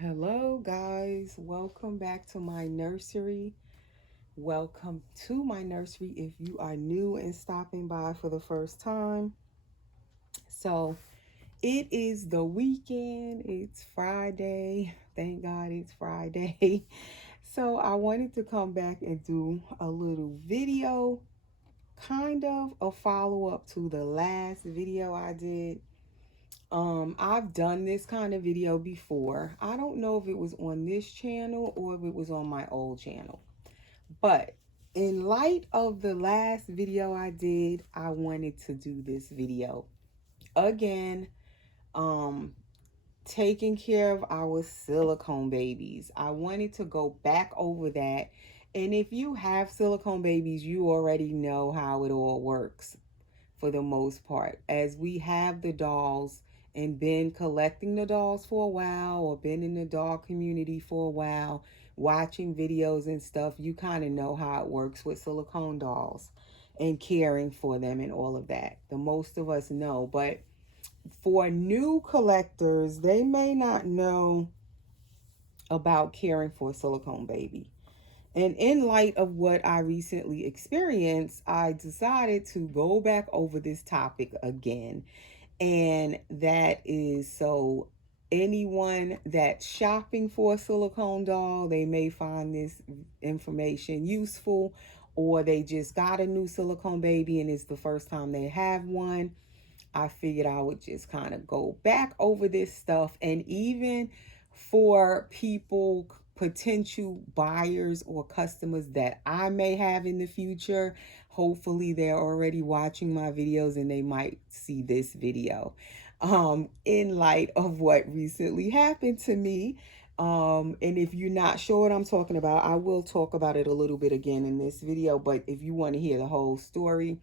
Hello, guys. Welcome back to my nursery. Welcome to my nursery if you are new and stopping by for the first time. So, it is the weekend. It's Friday. Thank God it's Friday. So, I wanted to come back and do a little video, kind of a follow up to the last video I did. I've done this kind of video before. I don't know if it was on this channel or if it was on my old channel. But in light of the last video I did, I wanted to do this video again. Um, Taking care of our silicone babies. I wanted to go back over that. And if you have silicone babies, you already know how it all works for the most part. As we have the dolls and been collecting the dolls for a while or been in the doll community for a while, watching videos and stuff, you kind of know how it works with silicone dolls and caring for them and all of that. The most of us know, but for new collectors, they may not know about caring for a silicone baby. And in light of what I recently experienced, I decided to go back over this topic again. And that is so anyone that's shopping for a silicone doll, they may find this information useful, or they just got a new silicone baby and it's the first time they have one. I figured I would just kind of go back over this stuff. And even for people, potential buyers or customers that I may have in the future, hopefully they're already watching my videos and they might see this video in light of what recently happened to me. And if you're not sure what I'm talking about, I will talk about it a little bit again in this video. But if you want to hear the whole story,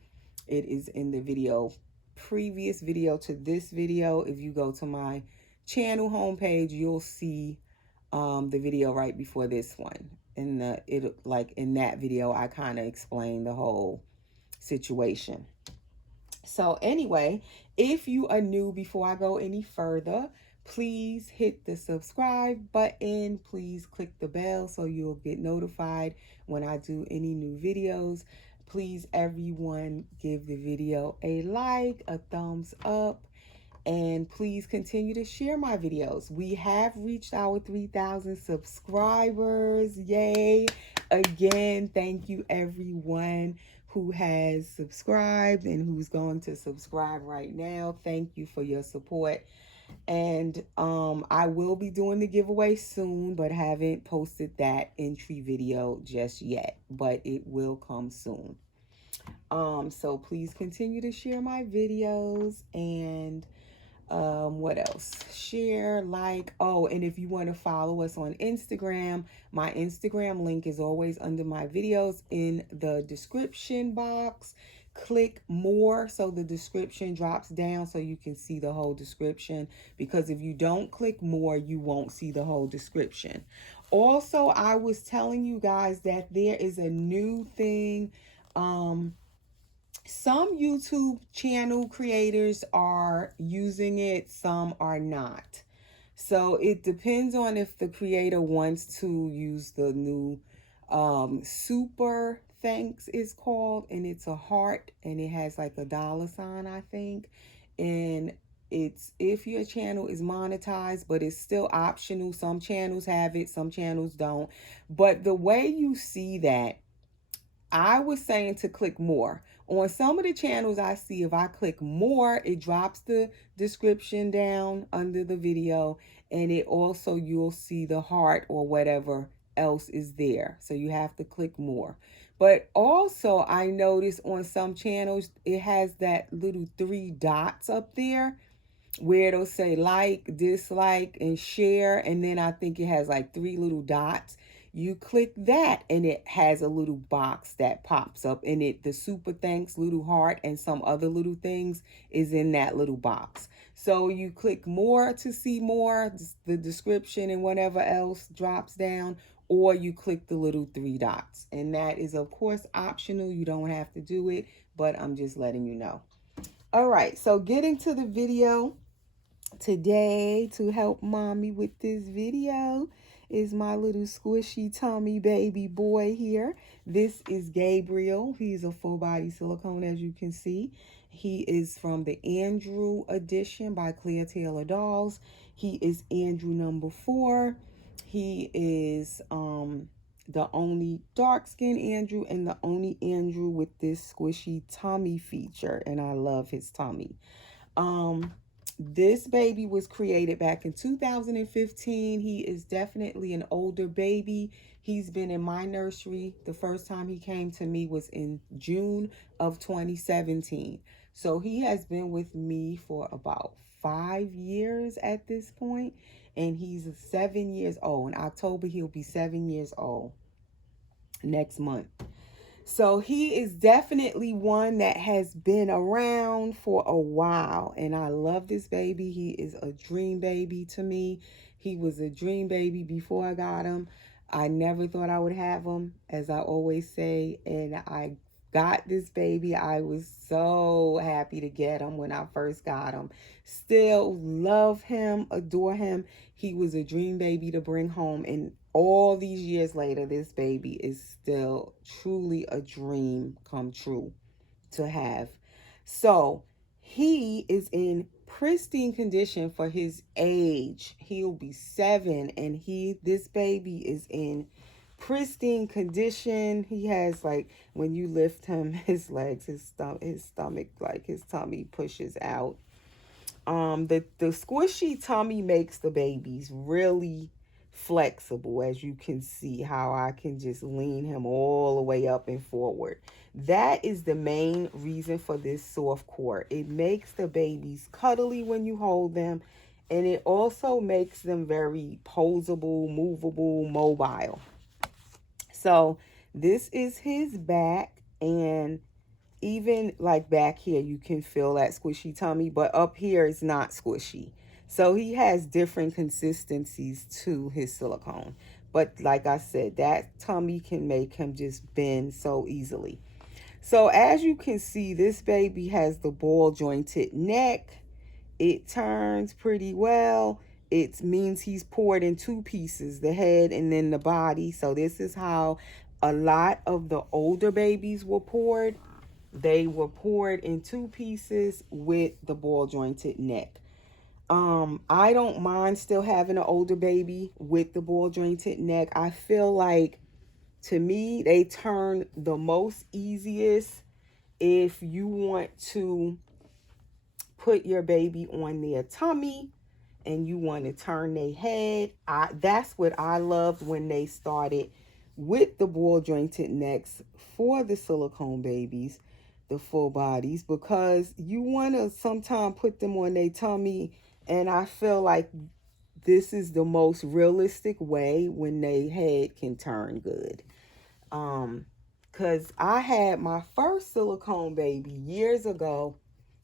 it is in the previous video to this video. If you go to my channel homepage, you'll see the video right before this one. In that video, I kind of explained the whole situation. So anyway, if you are new, before I go any further, please hit the subscribe button. Please click the bell so you'll get notified when I do any new videos. Please, everyone, give the video a like, a thumbs up, and please continue to share my videos. We have reached our 3,000 subscribers. Yay. Again, thank you, everyone who has subscribed and who's going to subscribe right now. Thank you for your support. And I will be doing the giveaway soon, but haven't posted that entry video just yet, but it will come soon. So please continue to share my videos and what else? Share, like. Oh, and if you want to follow us on Instagram, my Instagram link is always under my videos in the description box. Click more so the description drops down so you can see the whole description, because if you don't click more, you won't see the whole description. Also, I was telling you guys that there is a new thing. Some YouTube channel creators are using it, some are not. So it depends on if the creator wants to use the new super thanks is called, and it's a heart and it has like a $sign, I think. And it's if your channel is monetized, but it's still optional. Some channels have it, some channels don't. But the way you see that, I was saying to click more. On some of the channels I see, if I click more, it drops the description down under the video, and it also, you'll see the heart or whatever else is there. So you have to click more. But also, I noticed on some channels, it has that little 3 dots up there where it'll say like, dislike, and share. And then I think it has like 3 little dots. You click that and it has a little box that pops up, and it the super thanks, little heart, and some other little things is in that little box. So you click more to see more, the description and whatever else drops down, or you click the little 3 dots. And that is, of course, optional. You don't have to do it, but I'm just letting you know. All right, so getting to the video. Today, to help mommy with this video, is my little squishy tummy baby boy here. This is Gabriel. He's a full body silicone, as you can see. He is from the Andrew edition by Clear Taylor Dolls. He is Andrew number 4. He is the only dark skinned Andrew and the only Andrew with this squishy tummy feature, and I love his tummy. This baby was created back in 2015. He is definitely an older baby. He's been in my nursery. The first time he came to me was in June of 2017. So he has been with me for about 5 years at this point, and he's 7 years old. In October, he'll be 7 years old next month. So he is definitely one that has been around for a while, and I love this baby. He is a dream baby to me. He was a dream baby before I got him. I never thought I would have him, as I always say, and I got this baby. I was so happy to get him when I first got him. Still love him, adore him. He was a dream baby to bring home, and all these years later, this baby is still truly a dream come true to have. So he is in pristine condition for his age. He'll be 7, and this baby is in pristine condition. He has, like, when you lift him, his legs, his stomach, like his tummy pushes out. The squishy tummy makes the babies really flexible, as you can see how I can just lean him all the way up and forward. That is the main reason for this soft core. It makes the babies cuddly when you hold them, and it also makes them very posable, movable, mobile. So this is his back, and even like back here, you can feel that squishy tummy, but up here it's not squishy. So he has different consistencies to his silicone. But like I said, that tummy can make him just bend so easily. So as you can see, this baby has the ball jointed neck. It turns pretty well. It means he's poured in 2 pieces, the head and then the body. So this is how a lot of the older babies were poured. They were poured in 2 pieces with the ball jointed neck. I don't mind still having an older baby with the ball jointed neck. I feel like, to me, they turn the most easiest if you want to put your baby on their tummy and you want to turn their head. That's what I loved when they started with the ball jointed necks for the silicone babies, the full bodies, because you want to sometimes put them on their tummy, and I feel like this is the most realistic way when their head can turn good. Because I had my first silicone baby years ago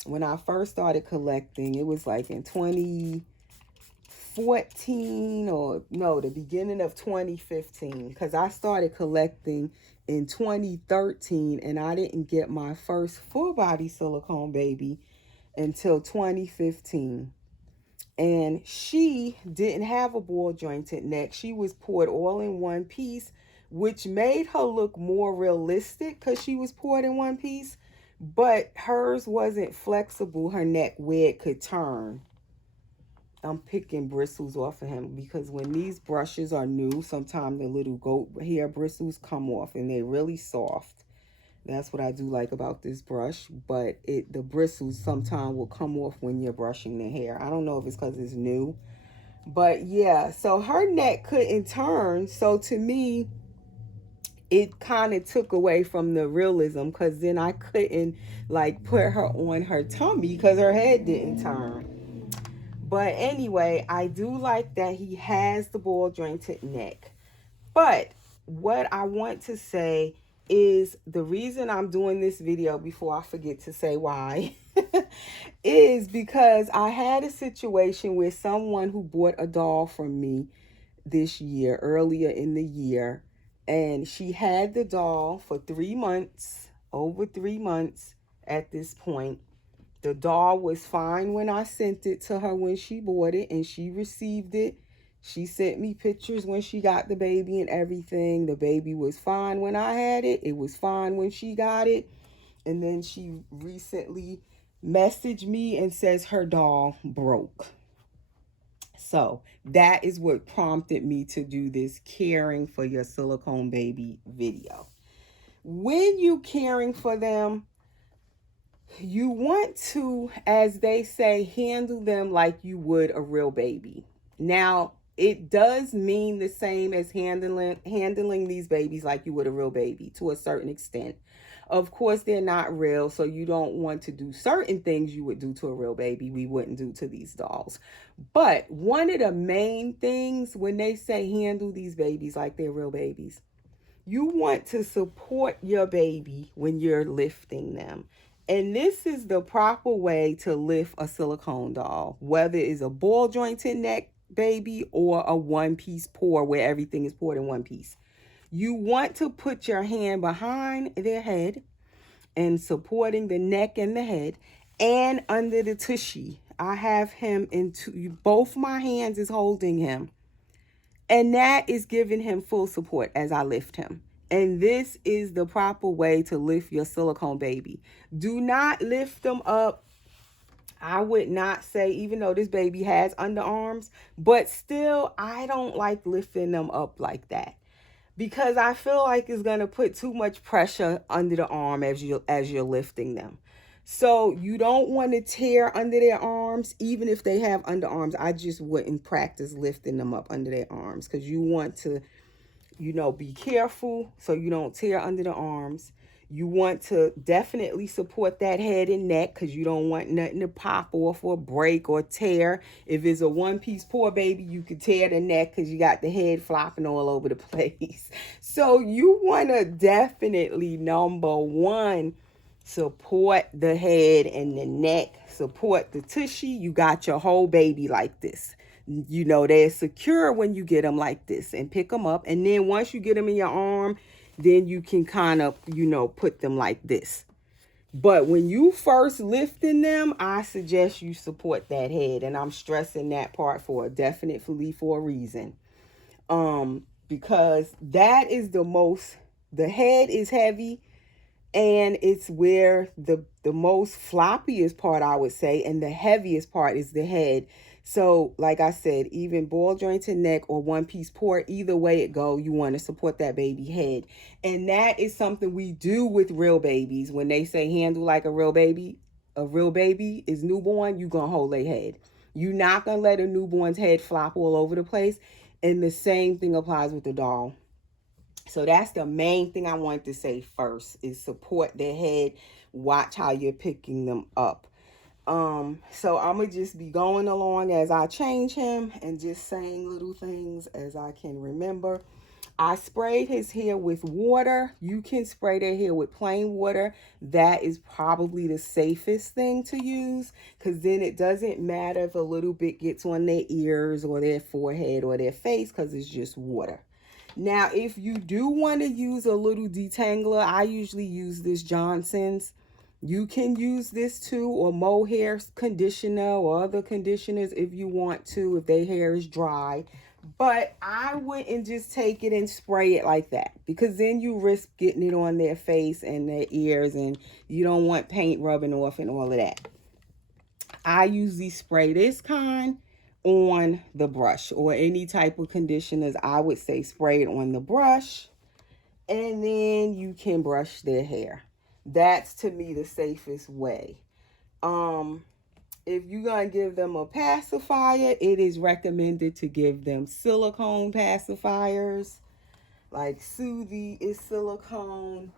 when I first started collecting. It was like in 2014, or no, the beginning of 2015, because I started collecting in 2013, and I didn't get my first full body silicone baby until 2015. And she didn't have a ball jointed neck. She was poured all in one piece, which made her look more realistic because she was poured in one piece. But hers wasn't flexible, her neck, where it could turn. I'm picking bristles off of him because when these brushes are new, sometimes the little goat hair bristles come off, and they're really soft. That's what I do like about this brush, but the bristles sometimes will come off when you're brushing the hair. I don't know if it's because it's new, but yeah, so her neck couldn't turn. So to me, it kind of took away from the realism, because then I couldn't like put her on her tummy because her head didn't turn. But anyway, I do like that he has the ball jointed neck. But what I want to say is, the reason I'm doing this video, before I forget to say why, is because I had a situation with someone who bought a doll from me this year, earlier in the year, and she had the doll for 3 months, over 3 months at this point. The doll was fine when I sent it to her when she bought it, and she received it. She sent me pictures when she got the baby and everything. The baby was fine when I had it. It was fine when she got it. And then she recently messaged me and says her doll broke. So that is what prompted me to do this caring for your silicone baby video. When you caring for them, you want to, as they say, handle them like you would a real baby. Now, it does mean the same as handling these babies like you would a real baby to a certain extent. Of course, they're not real, so you don't want to do certain things you would do to a real baby we wouldn't do to these dolls. But one of the main things when they say handle these babies like they're real babies, you want to support your baby when you're lifting them. And this is the proper way to lift a silicone doll, whether it's a ball jointed neck baby or a one-piece pour where everything is poured in one piece. You want to put your hand behind their head and supporting the neck and the head and under the tushy. I have him into both my hands is holding him. And that is giving him full support as I lift him. And this is the proper way to lift your silicone baby. Do not lift them up. I would not say, even though this baby has underarms, but still, I don't like lifting them up like that, because I feel like it's going to put too much pressure under the arm as you're lifting them. So you don't want to tear under their arms, even if they have underarms. I just wouldn't practice lifting them up under their arms, because you want to, be careful so you don't tear under the arms. You want to definitely support that head and neck, because you don't want nothing to pop off or break or tear. If it's a one-piece pour baby, you could tear the neck because you got the head flopping all over the place. So you want to definitely, number one, support the head and the neck, support the tushy. You got your whole baby like this. They're secure when you get them like this and pick them up. And then once you get them in your arm, then you can kind of, put them like this. But when you first lifting them, I suggest you support that head. And I'm stressing that part definitely for a reason. Because that is the head is heavy, and it's where the most floppiest part, I would say, and the heaviest part is the head. So, like I said, even ball jointed neck or one-piece pour, either way it go, you want to support that baby head. And that is something we do with real babies. When they say handle like a real baby is newborn, you're going to hold their head. You're not going to let a newborn's head flop all over the place. And the same thing applies with the doll. So that's the main thing I wanted to say first, is support their head. Watch how you're picking them up. So I'm going to just be going along as I change him and just saying little things as I can remember. I sprayed his hair with water. You can spray their hair with plain water. That is probably the safest thing to use, because then it doesn't matter if a little bit gets on their ears or their forehead or their face, because it's just water. Now, if you do want to use a little detangler, I usually use this Johnson's. You can use this too, or mohair conditioner or other conditioners if you want to, if their hair is dry. But I wouldn't just take it and spray it like that, because then you risk getting it on their face and their ears, and you don't want paint rubbing off and all of that. I usually spray this kind on the brush, or any type of conditioners. I would say spray it on the brush, and then you can brush their hair. That's, to me, the safest way. If you're going to give them a pacifier, it is recommended to give them silicone pacifiers. Like Soothie is silicone.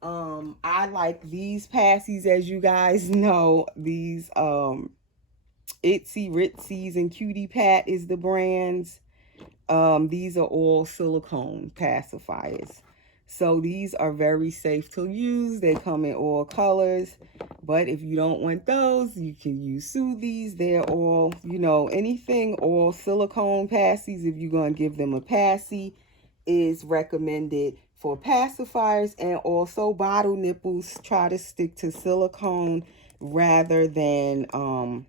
I like these passies, as you guys know. These Itsy Ritzies and Cutie Pat is the brands. These are all silicone pacifiers. So these are very safe to use. They come in all colors. But if you don't want those, you can use Soothies. They're all, anything, all silicone passies. If you're going to give them a passy, is recommended for pacifiers. And also bottle nipples. Try to stick to silicone. rather than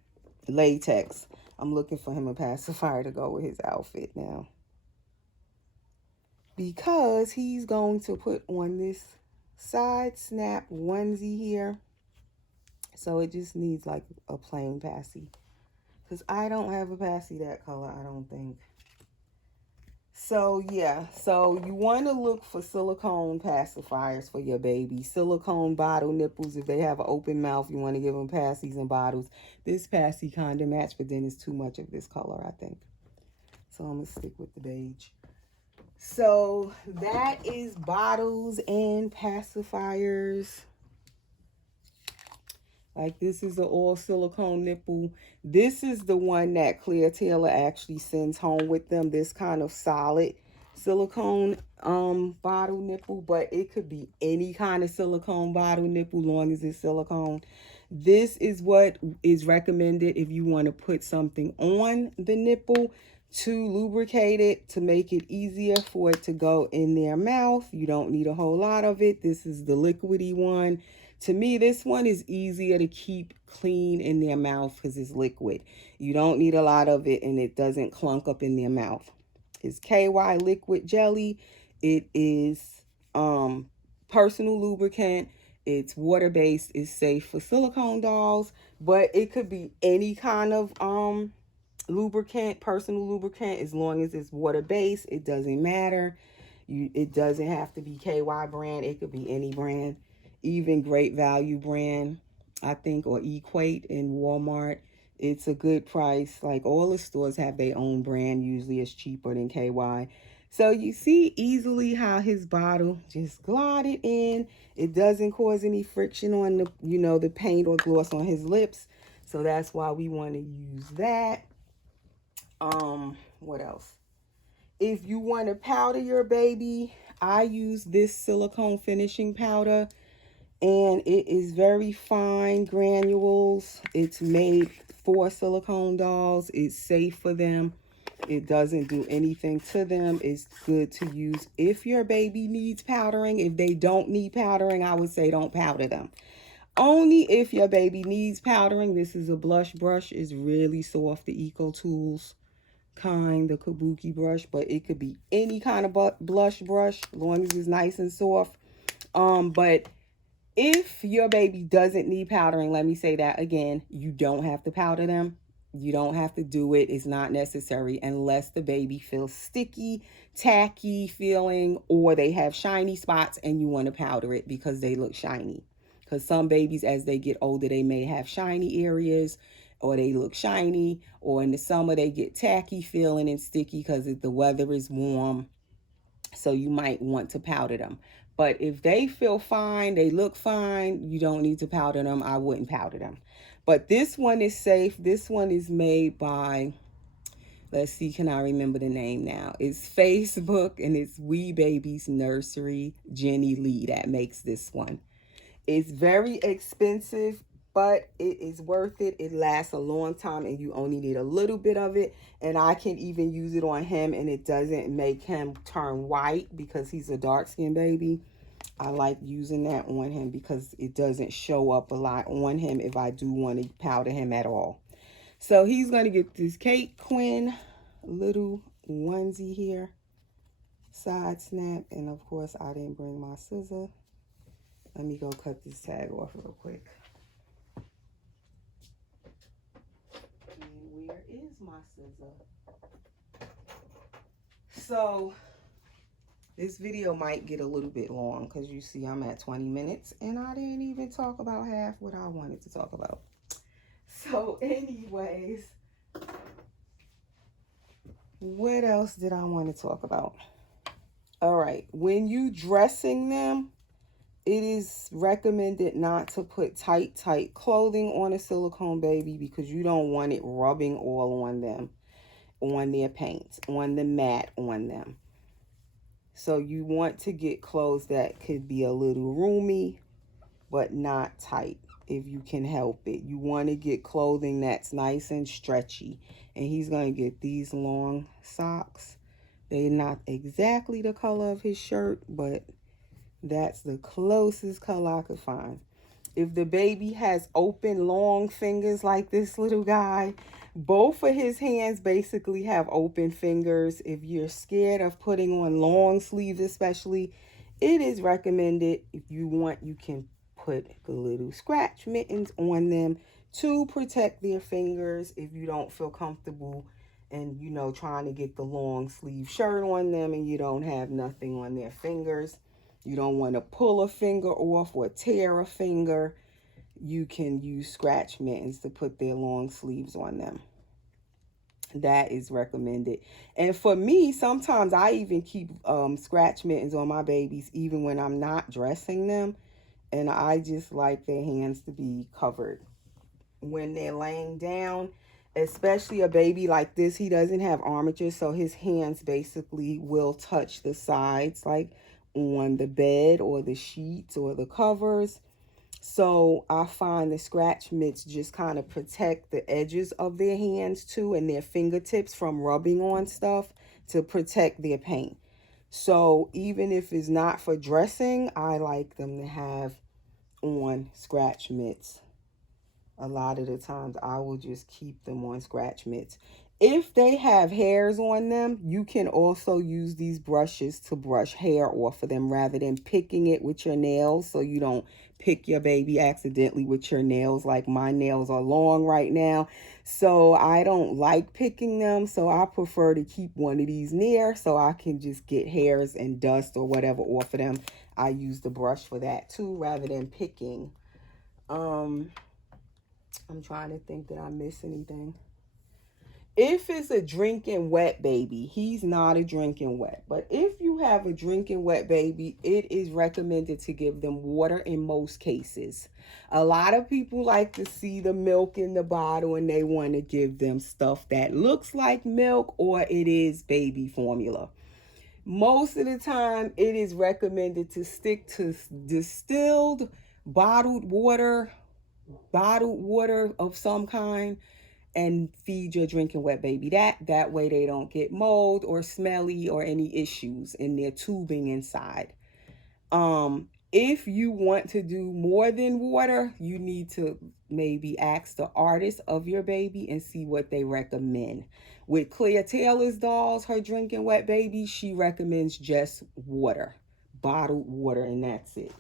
latex. I'm looking for him a pacifier to go with his outfit now, because he's going to put on this side snap onesie here. So it just needs like a plain passy, because I don't have a passy that color, I don't think. So yeah, so you want to look for silicone pacifiers for your baby. Silicone bottle nipples. If they have an open mouth, you want to give them passies and bottles. This passy kind of match, but then it's too much of this color, I think. So I'm going to stick with the beige. So that is bottles and pacifiers. Like, this is an all silicone nipple. This is the one that Claire Taylor actually sends home with them. This kind of solid silicone bottle nipple, but it could be any kind of silicone bottle nipple, long as it's silicone. This is what is recommended if you want to put something on the nipple to lubricate it, to make it easier for it to go in their mouth. You don't need a whole lot of it. This is the liquidy one. To me, this one is easier to keep clean in their mouth because it's liquid. You don't need a lot of it, and it doesn't clunk up in their mouth. It's KY liquid jelly. It is personal lubricant. It's water-based. It's safe for silicone dolls, but it could be any kind of lubricant, personal lubricant, as long as it's water-based. It doesn't matter. It doesn't have to be KY brand. It could be any brand, even Great Value brand, I think, or Equate in Walmart. It's a good price. Like, all the stores have their own brand. Usually it's cheaper than KY. So you see easily how his bottle just glided in. It doesn't cause any friction on the, the paint or gloss on his lips. So that's why we want to use that. What else? If you want to powder your baby, I use this silicone finishing powder, and it is very fine granules. It's made for silicone dolls. It's safe for them. It doesn't do anything to them. It's good to use if your baby needs powdering. If they don't need powdering, I would say don't powder them. Only if your baby needs powdering. This is a blush brush. It's really soft, the Eco Tools kind, the kabuki brush, but it could be any kind of blush brush, as long as it's nice and soft. But if your baby doesn't need powdering, let me say that again, you don't have to powder them. You don't have to do it. It's not necessary unless the baby feels sticky, tacky feeling, or they have shiny spots and you want to powder it because they look shiny. Because some babies, as they get older, they may have shiny areas, or they look shiny, or in the summer they get tacky feeling and sticky because the weather is warm. So you might want to powder them. But if they feel fine, they look fine, you don't need to powder them. I wouldn't powder them. But this one is safe. This one is made by, let's see, can I remember the name now? It's Facebook, and it's Wee Babies Nursery. Jenny Lee that makes this one. It's very expensive, but it is worth it. It lasts a long time, and you only need a little bit of it. And I can even use it on him, and it doesn't make him turn white because he's a dark-skinned baby. I like using that on him because it doesn't show up a lot on him if I do want to powder him at all. So he's going to get this Kate Quinn little onesie here, side snap. And of course, I didn't bring my scissor. Let me go cut this tag off real quick. And where is my scissor? So this video might get a little bit long because you see I'm at 20 minutes and I didn't even talk about half what I wanted to talk about. So anyways, what else did I want to talk about? All right, when you dressing them, it is recommended not to put tight clothing on a silicone baby because you don't want it rubbing all on them, on their paints, on the mat, on them. So you want to get clothes that could be a little roomy, but not tight if you can help it. You want to get clothing that's nice and stretchy. And he's going to get these long socks. They're not exactly the color of his shirt, but that's the closest color I could find. If the baby has open, long fingers like this little guy, both of his hands basically have open fingers. If you're scared of putting on long sleeves, especially, it is recommended. If you want, you can put the little scratch mittens on them to protect their fingers if you don't feel comfortable and trying to get the long sleeve shirt on them and you don't have nothing on their fingers. You don't want to pull a finger off or tear a finger. You can use scratch mittens to put their long sleeves on them. That is recommended. And for me, sometimes I even keep scratch mittens on my babies even when I'm not dressing them. And I just like their hands to be covered when they're laying down, especially a baby like this. He doesn't have armature, so his hands basically will touch the sides, like on the bed or the sheets or the covers. So I find the scratch mitts just kind of protect the edges of their hands too and their fingertips from rubbing on stuff to protect their paint. So even if it's not for dressing, I like them to have on scratch mitts. A lot of the times I will just keep them on scratch mitts. If they have hairs on them, you can also use these brushes to brush hair off of them rather than picking it with your nails, so you don't pick your baby accidentally with your nails. Like my nails are long right now, so I don't like picking them, so I prefer to keep one of these near so I can just get hairs and dust or whatever off of them. I use the brush for that too rather than picking. I'm trying to think, did I miss anything? If it's a drinking wet baby, he's not a drinking wet. But if you have a drinking wet baby, it is recommended to give them water in most cases. A lot of people like to see the milk in the bottle and they want to give them stuff that looks like milk or it is baby formula. Most of the time, it is recommended to stick to distilled bottled water of some kind and feed your drinking wet baby that way they don't get mold or smelly or any issues in their tubing inside. If you want to do more than water, you need to maybe ask the artist of your baby and see what they recommend. With Clea Taylor's dolls, her drinking wet baby, she recommends just water, bottled water, and that's it.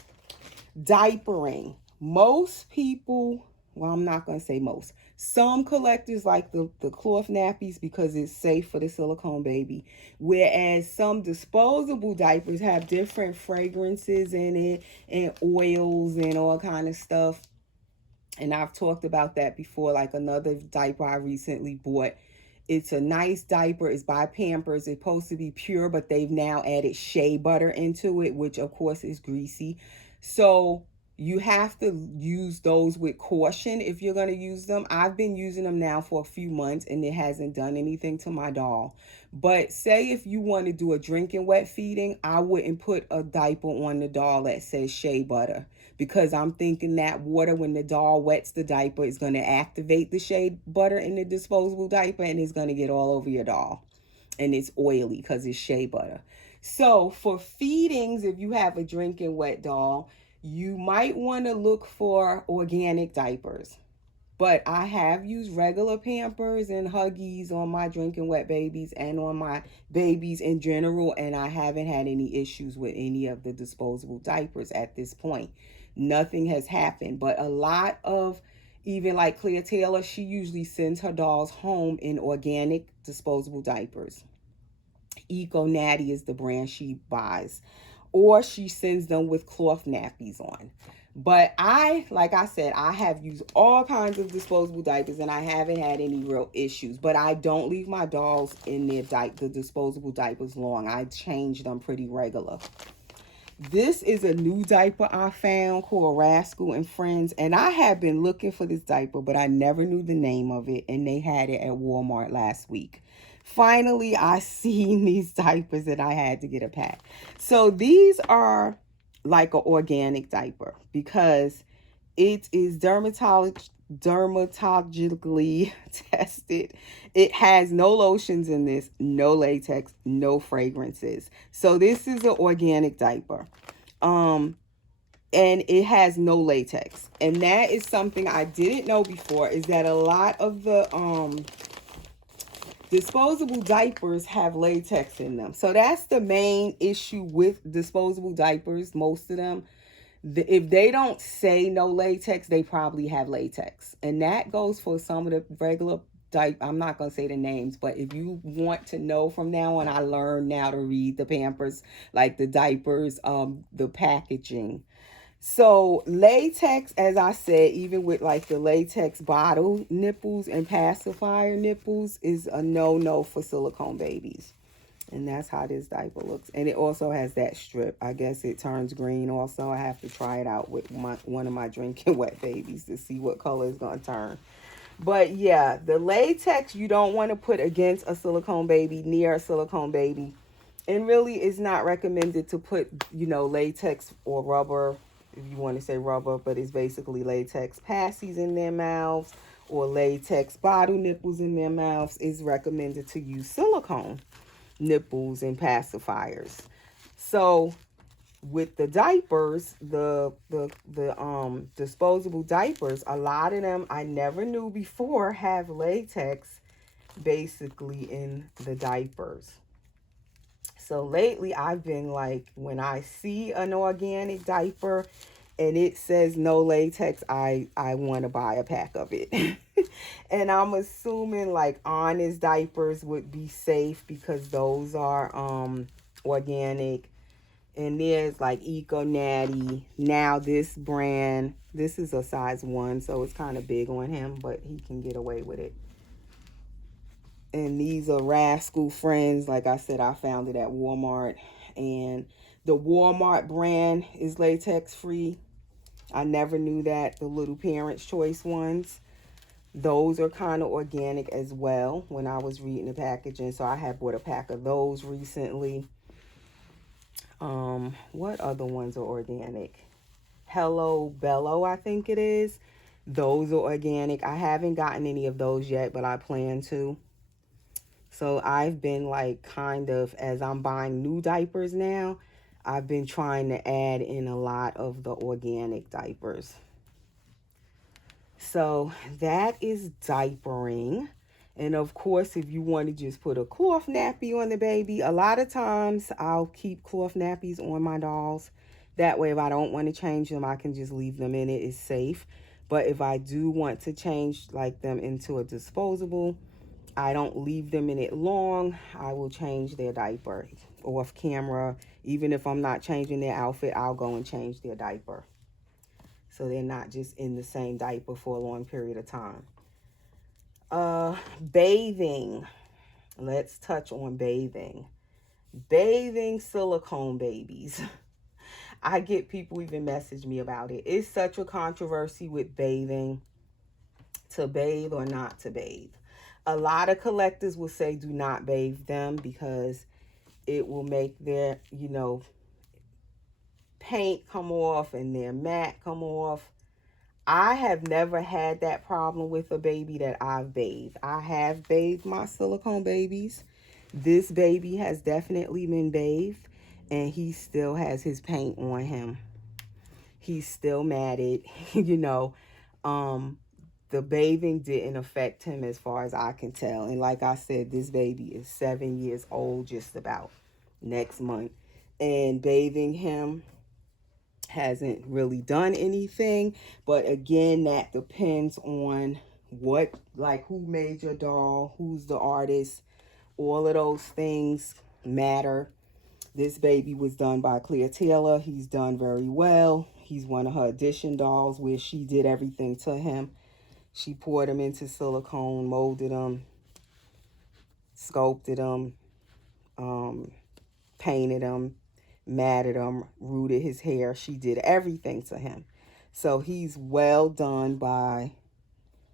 Diapering. Most people, well, I'm not going to say most. Some collectors like the cloth nappies because it's safe for the silicone baby. Whereas some disposable diapers have different fragrances in it and oils and all kind of stuff. And I've talked about that before, like another diaper I recently bought. It's a nice diaper. It's by Pampers. It's supposed to be pure, but they've now added shea butter into it, which of course is greasy. So you have to use those with caution if you're going to use them. I've been using them now for a few months and it hasn't done anything to my doll. But say if you want to do a drinking wet feeding, I wouldn't put a diaper on the doll that says shea butter, because I'm thinking that water, when the doll wets the diaper, is going to activate the shea butter in the disposable diaper and it's going to get all over your doll. And it's oily because it's shea butter. So for feedings, if you have a drinking wet doll, you might want to look for organic diapers. But I have used regular Pampers and Huggies on my drinking wet babies and on my babies in general, and I haven't had any issues with any of the disposable diapers at this point. Nothing has happened, but a lot of, even like Clea Taylor, she usually sends her dolls home in organic disposable diapers. Eco Natty is the brand she buys, or she sends them with cloth nappies on. But like I said, I have used all kinds of disposable diapers and I haven't had any real issues. But I don't leave my dolls in the disposable diapers long. I change them pretty regular. This is a new diaper I found called Rascal and Friends. And I have been looking for this diaper, but I never knew the name of it. And they had it at Walmart last week. Finally, I seen these diapers and I had to get a pack. So these are like an organic diaper because it is dermatologically tested. It has no lotions in this, no latex, no fragrances. So this is an organic diaper. and it has no latex. And that is something I didn't know before, is that a lot of the disposable diapers have latex in them. So that's the main issue with disposable diapers. Most of them, if they don't say no latex, they probably have latex. And that goes for some of the regular diaper. I'm not going to say the names, but if you want to know from now on, I learned now to read the Pampers, like the diapers, the packaging. So latex, as I said, even with like the latex bottle nipples and pacifier nipples, is a no-no for silicone babies. And that's how this diaper looks. And it also has that strip. I guess it turns green also. I have to try it out with one of my drinking wet babies to see what color it's going to turn. But yeah, the latex you don't want to put against a silicone baby, near a silicone baby. And really, it's not recommended to put, latex or rubber, if you want to say rubber, but it's basically latex passies in their mouths or latex bottle nipples in their mouths. It's recommended to use silicone nipples and pacifiers. So with the diapers, the disposable diapers, a lot of them I never knew before have latex basically in the diapers. So lately I've been like, when I see an organic diaper and it says no latex, I want to buy a pack of it. And I'm assuming like Honest diapers would be safe because those are organic. And there's like Eco Natty. Now this brand, this is a size 1, so it's kind of big on him, but he can get away with it. And these are Rascal Friends. Like I said, I found it at Walmart. And the Walmart brand is latex free. I never knew that. The Little Parents Choice ones, those are kind of organic as well when I was reading the packaging. So I had bought a pack of those recently. What other ones are organic? Hello Bello, I think it is. Those are organic. I haven't gotten any of those yet, but I plan to. So I've been like kind of, as I'm buying new diapers now, I've been trying to add in a lot of the organic diapers. So that is diapering. And of course, if you want to just put a cloth nappy on the baby, a lot of times I'll keep cloth nappies on my dolls. That way, if I don't want to change them, I can just leave them in it. It's safe. But if I do want to change like them into a disposable, I don't leave them in it long. I will change their diaper off camera. Even if I'm not changing their outfit, I'll go and change their diaper. So they're not just in the same diaper for a long period of time. Bathing. Let's touch on bathing. Bathing silicone babies. I get people even message me about it. It's such a controversy with bathing, to bathe or not to bathe. A lot of collectors will say do not bathe them because it will make their, paint come off and their mat come off. I have never had that problem with a baby that I've bathed. I have bathed my silicone babies. This baby has definitely been bathed, and he still has his paint on him. He's still matted, the bathing didn't affect him as far as I can tell. And like I said, this baby is 7 years old just about next month. And bathing him hasn't really done anything. But again, that depends on who made your doll, who's the artist. All of those things matter. This baby was done by Claire Taylor. He's done very well. He's one of her edition dolls where she did everything to him. She poured him into silicone, molded him, sculpted him, painted him, matted him, rooted his hair. She did everything to him. So he's well done by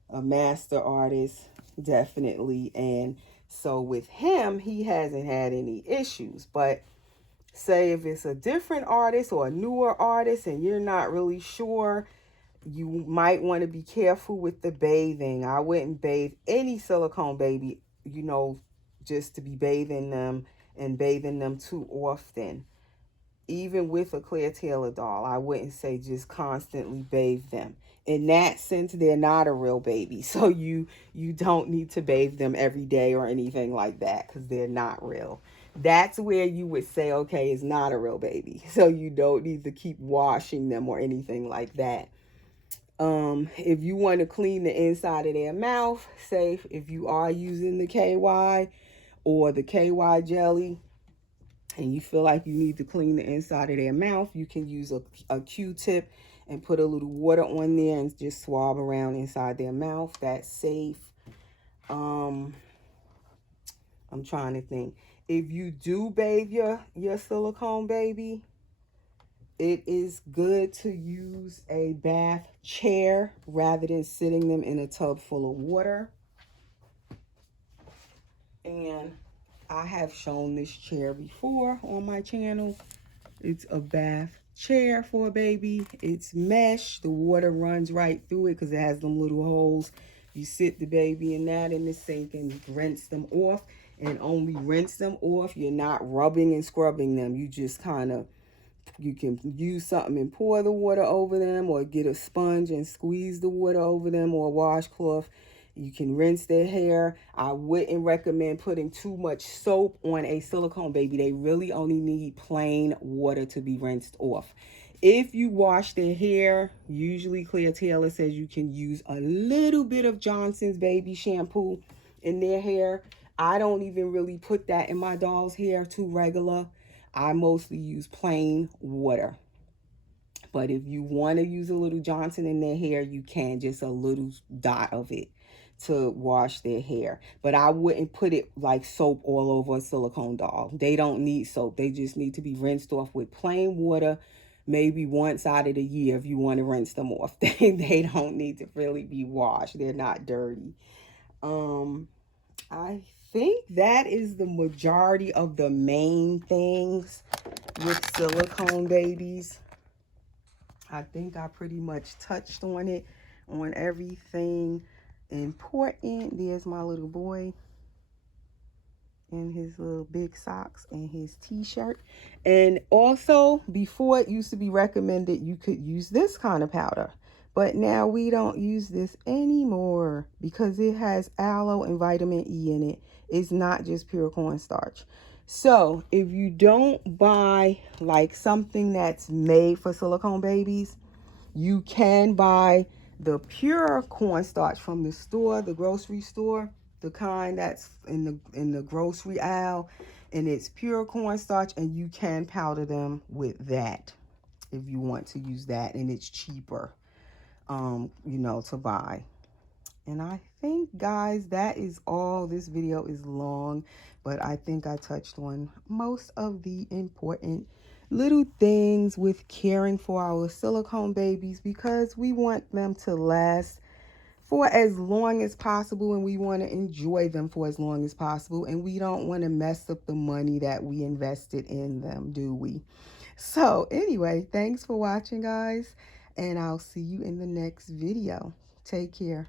a master artist, definitely. And so with him, he hasn't had any issues. But say if it's a different artist or a newer artist and you're not really sure, you might want to be careful with the bathing. I wouldn't bathe any silicone baby, just to be bathing them and bathing them too often. even with a clear tailor doll, I wouldn't say just constantly bathe them. In that sense, they're not a real baby. So you don't need to bathe them every day or anything like that because they're not real. That's where you would say, okay, it's not a real baby. So you don't need to keep washing them or anything like that. If you want to clean the inside of their mouth, say if you are using the KY or the KY jelly, and you feel like you need to clean the inside of their mouth, you can use a Q-tip and put a little water on there and just swab around inside their mouth. That's safe. I'm trying to think. If you do bathe your silicone baby, it is good to use a bath chair rather than sitting them in a tub full of water. And I have shown this chair before on my channel. It's a bath chair for a baby. It's mesh. The water runs right through it because it has them little holes. You sit the baby in that in the sink and rinse them off, and only rinse them off. You're not rubbing and scrubbing them. You just kind of, you can use something and pour the water over them, or get a sponge and squeeze the water over them, or a washcloth. You can rinse their hair. I wouldn't recommend putting too much soap on a silicone baby. They really only need plain water to be rinsed off. If you wash their hair, usually Clear Taylor says you can use a little bit of Johnson's baby shampoo in their hair. I don't even really put that in my doll's hair too regular. I mostly use plain water. But if you want to use a little Johnson in their hair, you can, just a little dot of it to wash their hair. But I wouldn't put it like soap all over a silicone doll. They don't need soap. They just need to be rinsed off with plain water, maybe once out of the year if you want to rinse them off. They don't need to really be washed. They're not dirty. I think that is the majority of the main things with silicone babies. I think I pretty much touched on it, on everything important. There's my little boy in his little big socks and his t-shirt. And also, before, it used to be recommended you could use this kind of powder, but now we don't use this anymore because it has aloe and vitamin E in it. It's not just pure cornstarch. So if you don't buy like something that's made for silicone babies, you can buy the pure cornstarch from the store, the grocery store, the kind that's in the grocery aisle, and it's pure cornstarch, and you can powder them with that if you want to use that, and it's cheaper, to buy. And I think, guys, that is all. This video is long, but I think I touched on most of the important little things with caring for our silicone babies, because we want them to last for as long as possible, and we want to enjoy them for as long as possible, and we don't want to mess up the money that we invested in them, do we? So anyway, thanks for watching, guys, and I'll see you in the next video. Take care.